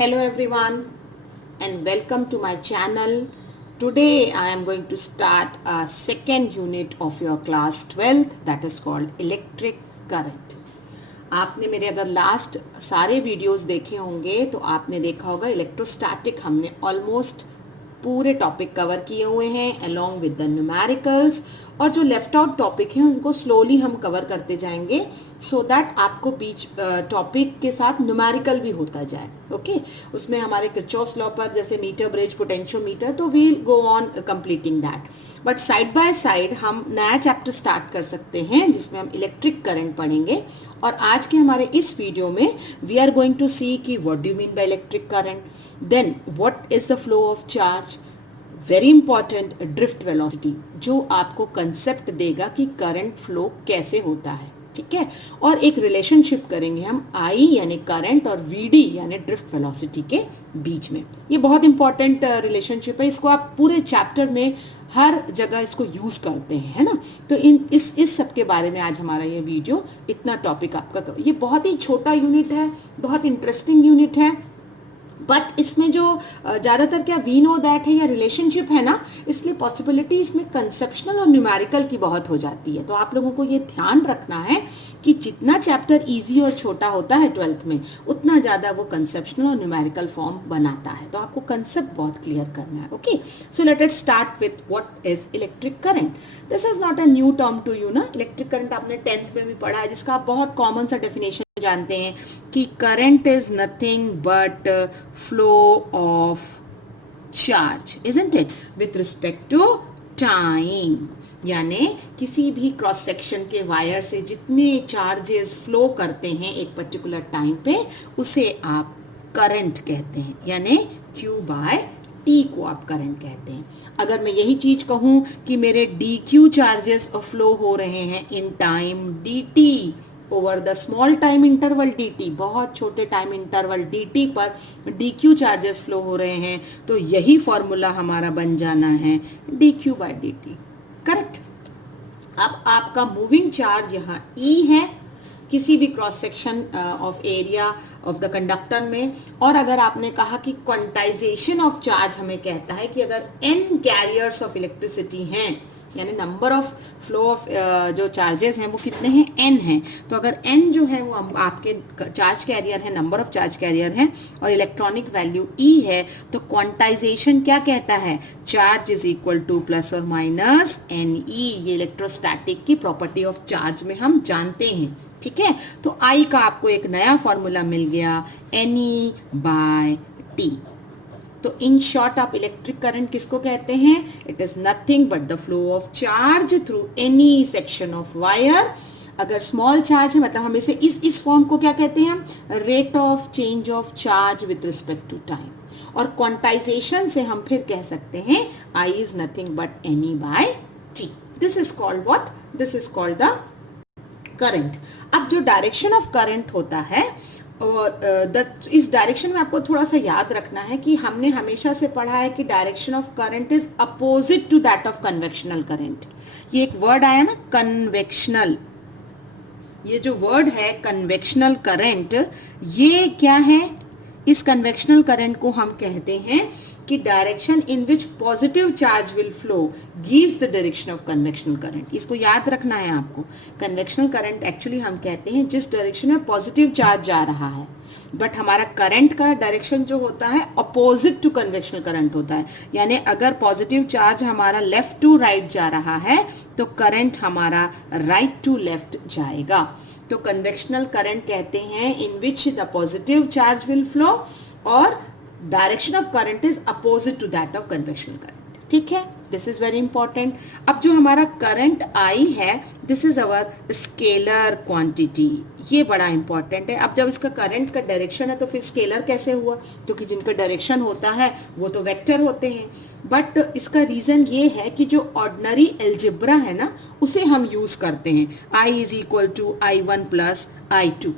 Hello everyone and welcome to my channel. Today I am going to start a second unit of your class 12th that is called electric current. आपने मेरे अगर last सारे videos देखे होंगे तो आपने देखा होगा इलेक्ट्रोस्टैटिक हमने ऑलमोस्ट पूरे टॉपिक कवर किए हुए हैं अलोंग विद द न्यूमेरिकल्स, और जो लेफ्ट आउट टॉपिक हैं उनको स्लोली हम कवर करते जाएंगे सो दैट आपको बीच टॉपिक के साथ न्यूमेरिकल भी होता जाए. ओके उसमें हमारे किरचॉफ्स लॉ पर जैसे मीटर ब्रिज पोटेंशियोमीटर, तो we'll go on completing that. But side by side हम नया चैप्टर स्टार्ट कर सकते हैं जिसमें हम इलेक्ट्रिक करंट पढ़ेंगे. और आज के हमारे इस वीडियो में we are going to see कि what do you mean by electric current, then what is the flow of charge, very important drift velocity जो आपको कंसेप्ट देगा कि करंट फ्लो कैसे होता है. ठीक है, और एक रिलेशनशिप करेंगे हम आई यानी करंट और वीडी यानी ड्रिफ्ट वेलोसिटी के बीच में. ये बहुत इंपॉर्टेंट रिलेशनशिप है, इसको आप पूरे चैप्टर में हर जगह इसको यूज करते हैं, है ना. तो इस सब के बारे में आज हमारा ये वीडियो, इतना टॉपिक आपका, ये बहुत ही छोटा यूनिट है, बहुत इंटरेस्टिंग यूनिट है. बट इसमें जो ज़्यादातर क्या वी नो दैट है या रिलेशनशिप है ना, इसलिए पॉसिबिलिटी इसमें कंसेप्शनल और न्यूमेरिकल की बहुत हो जाती है. तो आप लोगों को ये ध्यान रखना है कि जितना चैप्टर इजी और छोटा होता है 12th में, उतना ज़्यादा वो कंसेप्शनल और न्यूमेरिकल फॉर्म बनाता है. तो आपको कंसेप्ट बहुत क्लियर करना है. Okay, so let us start with what is electric current. This is not a new term to you ना. इलेक्ट्रिक करंट आपने 10th में भी पढ़ा है, जिसका आप बहुत कॉमन सा डेफिनेशन जानते हैं कि current is nothing but flow of charge, isn't it, with respect to time. यानी किसी भी क्रॉस सेक्शन के वायर से जितने चार्जेस फ्लो करते हैं एक पर्टिकुलर टाइम पे, उसे आप करंट कहते हैं. यानी Q बाय T को आप करंट कहते हैं. अगर मैं यही चीज कहूं कि मेरे dq चार्जेस फ्लो हो रहे हैं in time dt over the small time interval dt, बहुत छोटे टाइम इंटरवल dt पर dq चार्जेस फ्लो हो रहे हैं, तो यही फॉर्मूला हमारा बन जाना है dq बाय dt. करेक्ट. अब आपका मूविंग चार्ज यहाँ E है किसी भी cross section of area of the conductor में, और अगर आपने कहा कि क्वांटाइजेशन ऑफ चार्ज हमें कहता है कि अगर n कैरियर्स ऑफ इलेक्ट्रिसिटी हैं, यानी नंबर ऑफ फ्लो ऑफ जो चार्जेस हैं वो कितने हैं, n हैं. तो अगर n जो है वो आपके चार्ज कैरियर है, नंबर ऑफ चार्ज कैरियर हैं, और इलेक्ट्रॉनिक वैल्यू E है, तो क्वांटाइजेशन क्या कहता है, charge is equal two plus और माइनस NE. ये इलेक्ट्रोस्टैटिक की प्रॉपर्टी ऑफ चार्ज में हम जानते हैं. ठीक है, तो I का आपको एक नया फॉर्मूला मिल गया NE बाय T. तो इन शॉर्ट आप इलेक्ट्रिक करंट किसको कहते हैं, it is nothing but the flow of charge through any section of wire. अगर स्मॉल चार्ज है मतलब हम इसे इस फॉर्म को क्या कहते हैं, हम rate of change of charge with respect to time. और क्वांटाइजेशन से हम फिर कह सकते हैं I is nothing but NE by T. This is called what, this is called the current. अब जो डायरेक्शन ऑफ करंट होता है, इस डायरेक्शन में आपको थोड़ा सा याद रखना है कि हमने हमेशा से पढ़ा है कि direction of current is opposite to that of conventional current. ये एक वर्ड आया ना, कन्वेक्शनल. ये जो वर्ड है कन्वेक्शनल करंट, ये क्या है, इस कन्वेक्शनल करंट को हम कहते हैं कि direction in which positive charge will flow gives the direction of conventional current. इसको याद रखना है आपको. कन्वेक्शनल करंट एक्चुअली हम कहते हैं जिस डायरेक्शन में पॉजिटिव चार्ज जा रहा है, बट हमारा करंट का डायरेक्शन जो होता है अपोजिट टू कन्वेक्शनल करंट होता है. यानी अगर पॉजिटिव चार्ज हमारा लेफ्ट टू राइट जा रहा है तो करंट हमारा राइट टू लेफ्ट जाएगा. तो कन्वेक्शनल करंट कहते हैं in which the positive charge will flow और direction of current is opposite to that of conventional current. ठीक है, दिस इज वेरी इंपॉर्टेंट. अब जो हमारा करंट I है, this is our scalar quantity. ये बड़ा इंपॉर्टेंट है. अब जब इसका करंट का डायरेक्शन है तो फिर स्केलर कैसे हुआ, क्योंकि जिनका डायरेक्शन होता है वो तो वेक्टर होते हैं. बट इसका रीजन ये है कि जो ऑर्डिनरी एल्जेब्रा है ना, उसे हम यूज करते हैं. I is equal to I1 plus I2.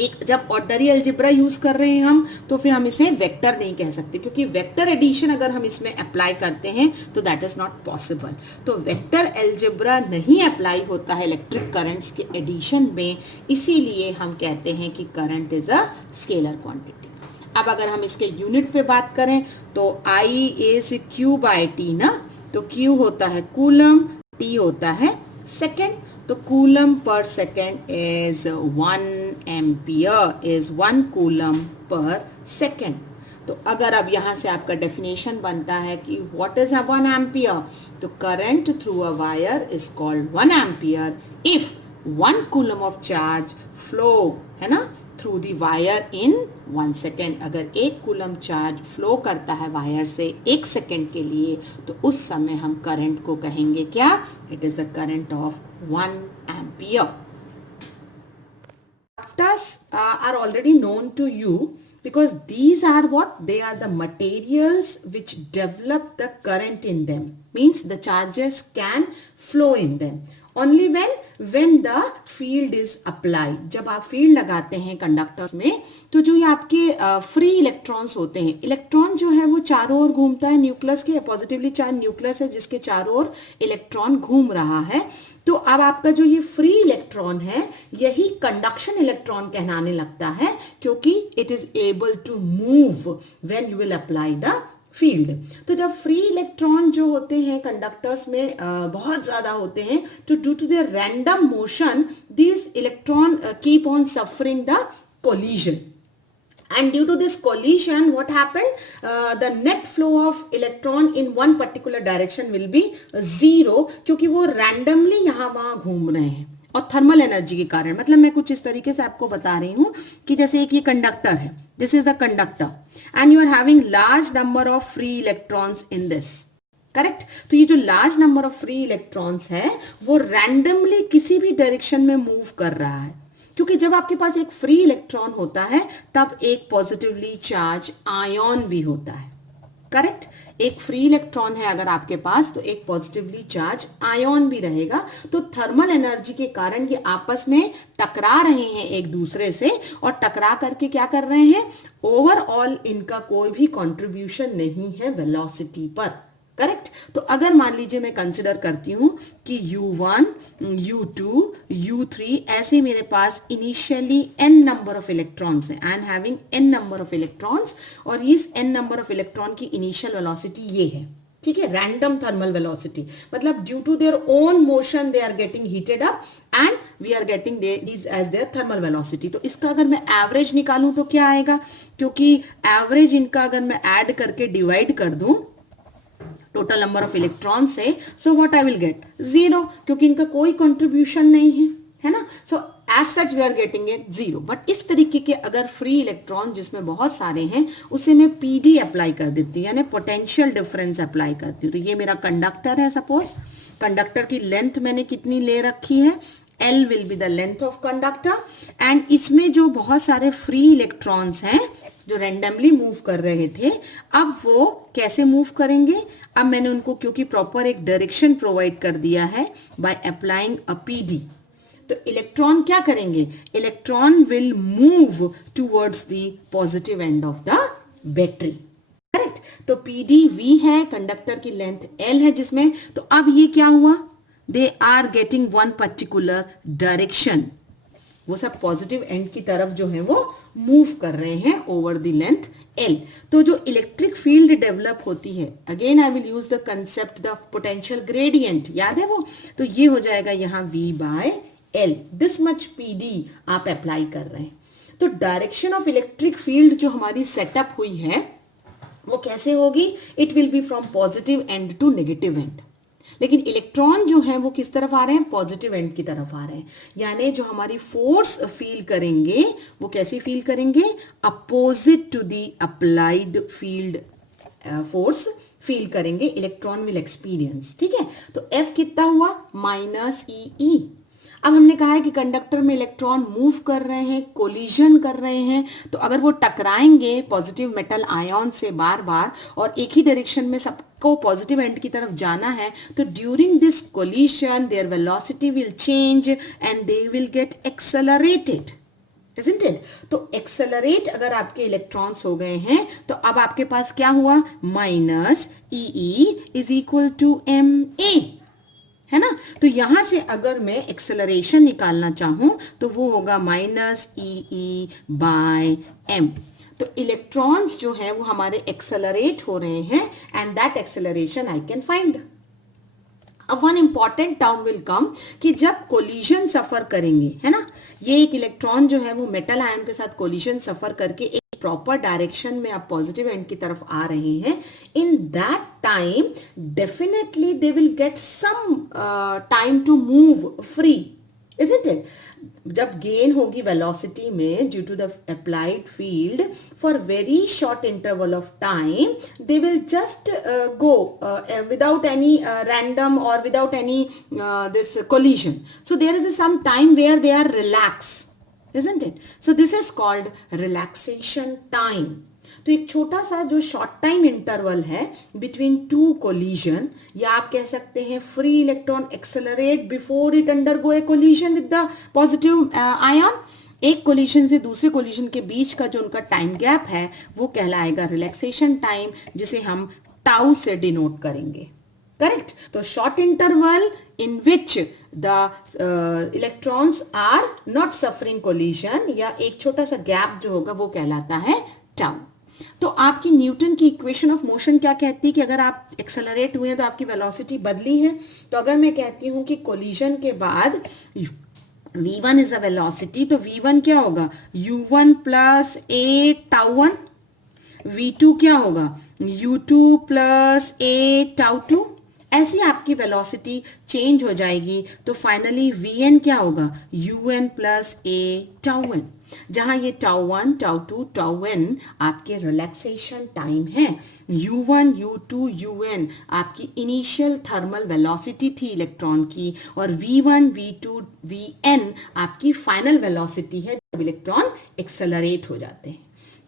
एक जब ऑर्डिनरी अलजेब्रा यूज कर रहे हैं हम, तो फिर हम इसे वेक्टर नहीं कह सकते, क्योंकि वेक्टर एडिशन अगर हम इसमें अप्लाई करते हैं तो दैट इज नॉट पॉसिबल. तो वेक्टर अलजेब्रा नहीं अप्लाई होता है इलेक्ट्रिक करंट्स के एडिशन में, इसीलिए हम कहते हैं कि current is a scalar quantity. अब अगर हम इसके यूनिट पे बात करें तो I is Q by T ना, तो Q होता है कूलम, T होता है सेकेंड, तो coulomb per second is 1 ampere, is 1 coulomb per second. तो अगर अब यहाँ से आपका डेफिनेशन बनता है कि व्हाट इज अ 1 एम्पियर, तो current through a wire is called 1 ampere if 1 coulomb of charge flow, है ना, through the wire in 1 second. अगर 1 कूलम चार्ज फ्लो करता है वायर से 1 सेकेंड के लिए, तो उस समय हम करंट को कहेंगे क्या, it is the current of 1 ampere. Conductors are already known to you because these are what? They are the materials which develop the current in them. Means the charges can flow in them. Only when the field is applied. जब आप field लगाते हैं conductors में, तो जो ये आपके free electrons होते हैं, इलेक्ट्रॉन जो है वो चारों ओर घूमता है न्यूक्लियस के, पॉजिटिवली चार्ज न्यूक्लियस है जिसके चारों ओर इलेक्ट्रॉन घूम रहा है। तो अब आपका जो ये फ्री इलेक्ट्रॉन है यही कंडक्शन इलेक्ट्रॉन कहलाने लगता है, क्योंकि it is able to move when you will apply the field. तो जब फ्री इलेक्ट्रॉन जो होते हैं कंडक्टर्स में बहुत ज्यादा होते हैं, तो due to their random motion this electron keep on suffering the collision, and due to this collision what happened, the net flow of electron in one particular direction will be zero, क्योंकि वो randomly यहाँ वहाँ घूम रहे हैं और thermal energy के कारण। मतलब मैं कुछ इस तरीके से आपको बता रही हूँ कि जैसे एक ये कंडक्टर है, this is the conductor and you are having large number of free electrons in this, correct. तो ये जो large number of free electrons है वो रैंडमली किसी भी डायरेक्शन में मूव कर रहा है, क्योंकि जब आपके पास एक फ्री इलेक्ट्रॉन होता है तब एक पॉजिटिवली चार्ज आयन भी होता है, करेक्ट। एक फ्री इलेक्ट्रॉन है अगर आपके पास, तो एक पॉजिटिवली चार्ज आयन भी रहेगा। तो थर्मल एनर्जी के कारण ये आपस में टकरा रहे हैं एक दूसरे से, और टकरा करके क्या कर रहे हैं, ओवरऑल इनका कोई भी कंट्रीब्यूशन नहीं है वेलोसिटी पर, करेक्ट। तो अगर मान लीजिए मैं कंसिडर करती हूं कि U1, U2, U3 ऐसे मेरे पास initially n number of electrons हैं, I am having n number of electrons, और इस n नंबर ऑफ इलेक्ट्रॉन की इनिशियल वेलोसिटी ये है, ठीक है, रैंडम थर्मल वेलोसिटी। मतलब due to their own motion they are getting heated up and we are getting this as their thermal velocity. तो इसका अगर मैं एवरेज निकालूं तो क्या आएगा, क्योंकि एवरेज इनका अगर मैं ऐड करके डिवाइड कर दूं टोटल नंबर ऑफ इलेक्ट्रॉन से, so what I will get 0, क्योंकि इनका कोई कंट्रीब्यूशन नहीं है ना। So as such we are getting it 0। But इस तरीके के अगर फ्री इलेक्ट्रॉन जिसमें बहुत सारे हैं उसे मैं PD अप्लाई कर देती हूँ, यानी पोटेंशियल डिफरेंस अप्लाई करती हूँ। तो ये मेरा कंडक्टर है, सपोज कंडक्टर की लेंथ मैंने कितनी ले रखी है, L will be the length of conductor, and इसमें जो बहुत सारे फ्री इलेक्ट्रॉन्स हैं जो रैंडमली मूव कर रहे थे, अब वो कैसे मूव करेंगे, अब मैंने उनको क्योंकि प्रॉपर एक डायरेक्शन प्रोवाइड कर दिया है बाय अप्लाइंग अ PD, तो इलेक्ट्रॉन क्या करेंगे, electron will move towards the positive end of the battery, correct. तो PD V है, कंडक्टर की लेंथ L है जिसमें, तो अब ये क्या हुआ, they are getting one particular direction, वो सब पॉजिटिव एंड की तरफ जो है वो मूव कर रहे हैं ओवर द लेंथ L। तो जो इलेक्ट्रिक फील्ड डेवलप होती है, again I will use the concept the potential gradient, याद है वो, तो ये हो जाएगा यहाँ V by L, this much PD आप अप्लाई कर रहे हैं। तो डायरेक्शन ऑफ इलेक्ट्रिक फील्ड जो हमारी सेटअप हुई है वो कैसे होगी, it will be from positive end to negative end, लेकिन इलेक्ट्रॉन जो है वो किस तरफ आ रहे हैं, पॉजिटिव एंड की तरफ आ रहे हैं। यानी जो हमारी फोर्स फील करेंगे वो कैसी फील करेंगे, opposite to the applied field force feel करेंगे, इलेक्ट्रॉन विल एक्सपीरियंस, ठीक है। तो F कितना हुआ, -EE। अब हमने कहा है कि कंडक्टर में इलेक्ट्रॉन मूव कर रहे हैं, कोलिजन कर रहे हैं, तो अगर वो टकराएंगे पॉजिटिव मेटल आयन से बार बार और एक ही डायरेक्शन में सबको पॉजिटिव एंड की तरफ जाना है, तो during this collision there velocity will change and they will gate accelerated, isn't it? तो एक्सेलरेट अगर आपके इलेक्ट्रॉन्स हो गए हैं, तो अब आपके पास क्या हुआ, -EE is equal to MA, है ना। तो यहां से अगर मैं एक्सेलरेशन निकालना चाहूं तो वो होगा -EE बाय M। तो इलेक्ट्रॉन्स जो है वो हमारे एक्सेलरेट हो रहे हैं and that acceleration I can find. अब one important term will come कि जब कोलिजन सफर करेंगे, है ना, ये एक इलेक्ट्रॉन जो है वो मेटल आयन के साथ कोलिजन सफर करके एक प्रॉपर डायरेक्शन में आप पॉजिटिव एंड की तरफ आ रहे हैं, in that time definitely they will get some time to move free, isn't it? जब गेन होगी वेलोसिटी में due to the applied field for very short interval of time they will just go without any random or without any this collision. So there is some time where they are relaxed, isn't it? So this is called relaxation time. तो एक छोटा सा जो short time interval है between two collision, या आप कह सकते हैं free electron accelerate before it undergo A collision with the positive ion, एक कोलिजन से दूसरे कोलिजन के बीच का जो उनका टाइम गैप है वो कहलाएगा रिलैक्सेशन टाइम, जिसे हम टाउ से डिनोट करेंगे. करेक्ट. तो short interval in which the electrons are not suffering collision, या एक छोटा सा गैप जो होगा वो कहलाता है टाउ. तो आपकी न्यूटन की इक्वेशन ऑफ मोशन क्या कहती है कि अगर आप एक्सेलरेट हुए हैं तो आपकी वेलोसिटी बदली है. तो अगर मैं कहती हूं कि कोलिजन के बाद v1 इज अ वेलोसिटी, तो v1 क्या होगा, u1 plus a tau 1, v2 क्या होगा, u2 प्लस a टाउ 2. ऐसी आपकी वेलोसिटी चेंज हो जाएगी. तो फाइनली vn क्या होगा, un प्लस a टाउ 1, जहां ये टाउ 1, टाउ 2, टाउ n आपके रिलैक्सेशन टाइम है. u1, u2, un आपकी इनिशियल थर्मल वेलोसिटी थी इलेक्ट्रॉन की, और v1, v2, vn आपकी फाइनल वेलोसिटी है जब इलेक्ट्रॉन एक्सेलरेट हो जाते हैं.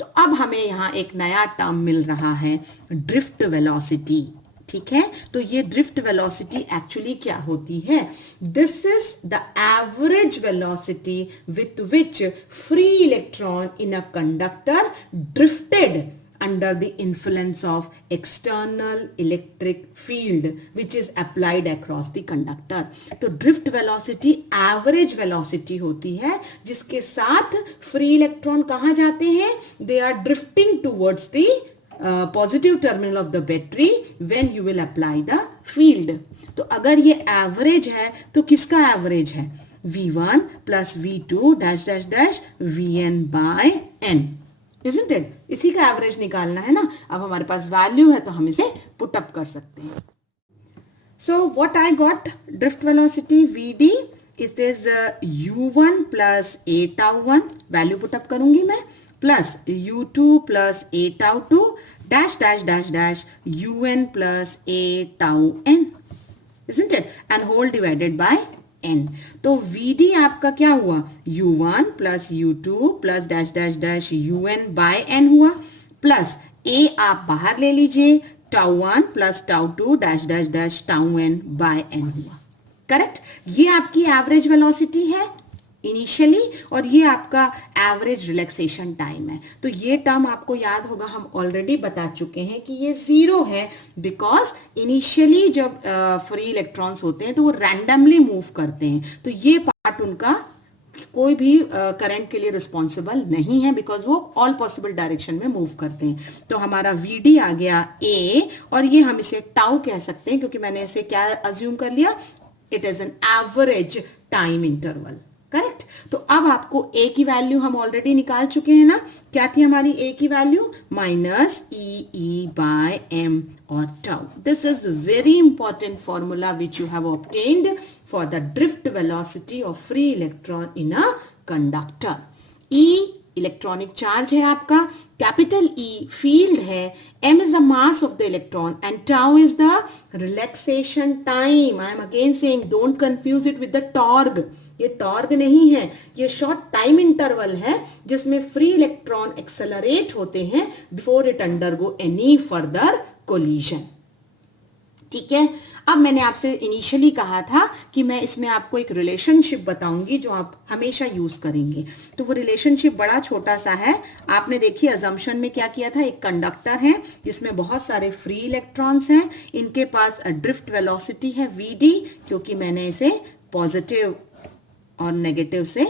तो अब हमें यहाँ एक नया टर्म मिल रहा है, ड्रिफ्ट वेलोसिटी. ठीक है, तो ये ड्रिफ्ट वेलोसिटी एक्चुअली क्या होती है, this is the average velocity with which free electron in a conductor drifted under the influence of external electric field which is applied across the conductor. तो drift velocity average velocity होती है जिसके साथ free electron कहाँ जाते हैं, they are drifting towards the positive terminal of the battery when you will apply the field. तो अगर ये average है तो किसका average है, V1 plus V2 dash dash dash Vn by n, isn't it? इसी का एवरेज निकालना है ना. अब हमारे पास वैल्यू है तो हम इसे पुट अप कर सकते हैं. So what I got, drift velocity Vd is this u1 plus a tau 1, value put up करूंगी मैं, plus u2 plus a tau 2 dash dash dash dash un plus a tau n, isn't it? And whole divided by n. तो Vd आपका क्या हुआ, u1 plus u2 plus dash dash dash un by n हुआ, plus a आप बाहर ले लीजिए, tau 1 plus tau 2 dash dash dash tau n by n हुआ. करेक्ट. ये आपकी एवरेज वेलोसिटी है इनिशियली, और ये आपका एवरेज रिलैक्सेशन टाइम है. तो ये टर्म आपको याद होगा, हम ऑलरेडी बता चुके हैं कि ये जीरो है, बिकॉज इनिशियली जब फ्री इलेक्ट्रॉन्स होते हैं तो वो रैंडमली मूव करते हैं. तो ये पार्ट उनका कोई भी करंट के लिए रिस्पॉन्सिबल नहीं है, बिकॉज वो ऑल पॉसिबल डायरेक्शन में मूव करते हैं. तो हमारा Vd आ गया a, और ये हम इसे टाउ कह सकते हैं क्योंकि मैंने इसे क्या अज्यूम कर लिया, it is an average time interval. Correct. तो अब आपको a की वैल्यू हम ऑलरेडी निकाल चुके हैं ना, क्या थी हमारी a की value, minus e by m और tau. This is very important formula which you have obtained for the drift velocity of free electron in a conductor. e electronic charge है आपका, कैपिटल E फील्ड है, m is the mass of the electron and tau is the relaxation time. I am again saying don't confuse it with the torque. ये torque नहीं है, ये short time interval है जिसमें free electron accelerate होते हैं before it undergo any further collision. ठीक है. अब मैंने आपसे इनिशियली कहा था कि मैं इसमें आपको एक रिलेशनशिप बताऊंगी जो आप हमेशा यूज करेंगे. तो वो रिलेशनशिप बड़ा छोटा सा है. आपने देखिए अजम्पशन में क्या किया था, एक कंडक्टर है जिसमें बहुत सारे फ्री इलेक्ट्रॉन्स हैं, इनके पास ड्रिफ्ट वेलोसिटी है Vd, क्योंकि मैंने इसे पॉजिटिव और नेगेटिव से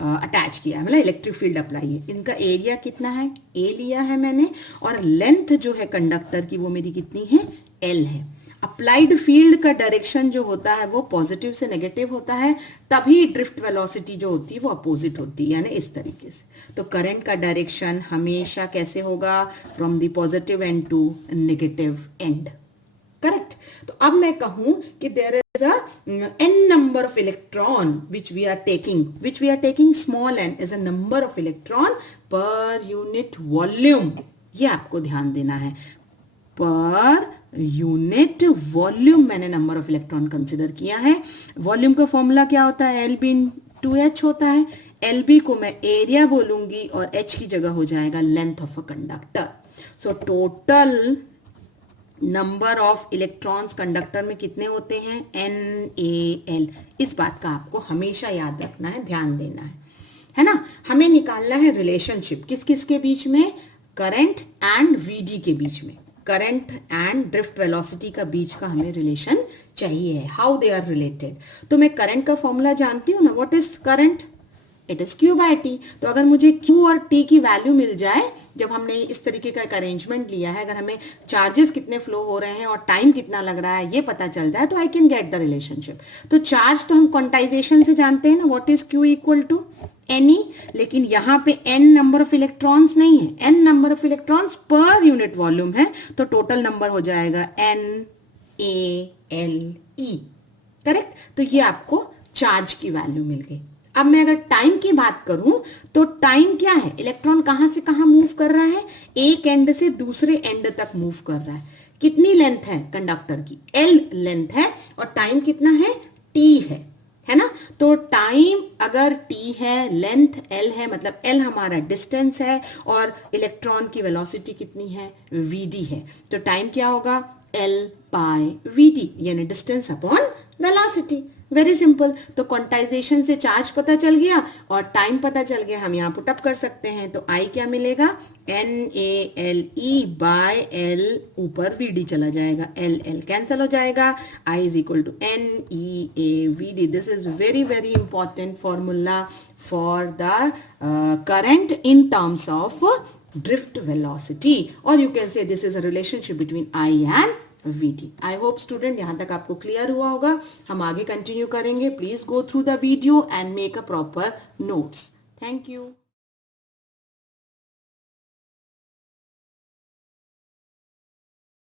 अटैच किया है, मतलब इलेक्ट्रिक फील्ड अप्लाई है। इनका एरिया कितना है, ए लिया है मैंने, और लेंथ जो है कंडक्टर की वो मेरी कितनी है, एल है। अप्लाइड फील्ड का डायरेक्शन जो होता है वो पॉजिटिव से नेगेटिव होता है, तभी ड्रिफ्ट वेलोसिटी जो होती है वो अपोजिट होती है, यानी इस तरीके से। तो करंट का डायरेक्शन हमेशा कैसे होगा, from the positive end to negative end, correct. तो अब मैं कहूं कि there is a n number of electron which we are taking small n is a number of electron per unit volume। ये आपको ध्यान देना है, पर यूनिट वॉल्यूम मैंने नंबर ऑफ इलेक्ट्रॉन कंसिडर किया है। वॉल्यूम का फॉर्मूला क्या होता है, एल बी टू एच होता है। एल बी को मैं एरिया बोलूंगी और एच की जगह हो जाएगा length of a conductor. So total number of electrons conductor में कितने होते हैं, NaL। इस बात का आपको हमेशा याद रखना है, ध्यान देना है ना। हमें निकालना है रिलेशनशिप किस किस के बीच में, करंट एंड VD के बीच में, करंट एंड ड्रिफ्ट वेलोसिटी का बीच का हमें रिलेशन चाहिए है, हाउ दे आर रिलेटेड। तो मैं करंट का फॉर्मूला जानती हूँ ना, what is current, it is Q by T। तो अगर मुझे Q और T की वैल्यू मिल जाए, जब हमने इस तरीके का एक अरेंजमेंट लिया है, अगर हमें चार्जेस कितने फ्लो हो रहे हैं और टाइम कितना लग रहा है ये पता चल जाए, तो I can get the relationship. तो चार्ज तो हम क्वांटाइजेशन से जानते हैं ना, what is Q equal to NE, लेकिन यहाँ पे n नंबर ऑफ इलेक्ट्रॉन्स नहीं है, n number of electrons per unit volume है, तो टोटल नंबर हो जाएगा NaLe, करेक्ट। तो ये आपको चार्ज की वैल्यू मिल गई। अब मैं अगर टाइम की बात करूं तो टाइम क्या है, इलेक्ट्रॉन कहां से कहां मूव कर रहा है, एक एंड से दूसरे एंड तक मूव कर रहा है। कितनी लेंथ है कंडक्टर की, L लेंथ है, और टाइम कितना है, T है ना। तो टाइम अगर T है, लेंथ L है, मतलब L हमारा डिस्टेंस है, और इलेक्ट्रॉन की वेलोसिटी कितनी है, VD है। तो टाइम क्या होगा, L बाय VD, यानी distance upon velocity, very simple. तो क्वांटाइजेशन से चार्ज पता चल गया और टाइम पता चल गया, हम यहाँ पुट अप कर सकते हैं। तो I क्या मिलेगा, NaLe बाय L, ऊपर VD चला जाएगा, L कैंसल हो जाएगा, I is equal to NeaVD। This is very very important formula for the current in terms of drift velocity, or you can say this is a relationship between I and VD। I hope student यहाँ तक आपको clear हुआ होगा। हम आगे continue करेंगे, please go through the video and make a proper notes. Thank you.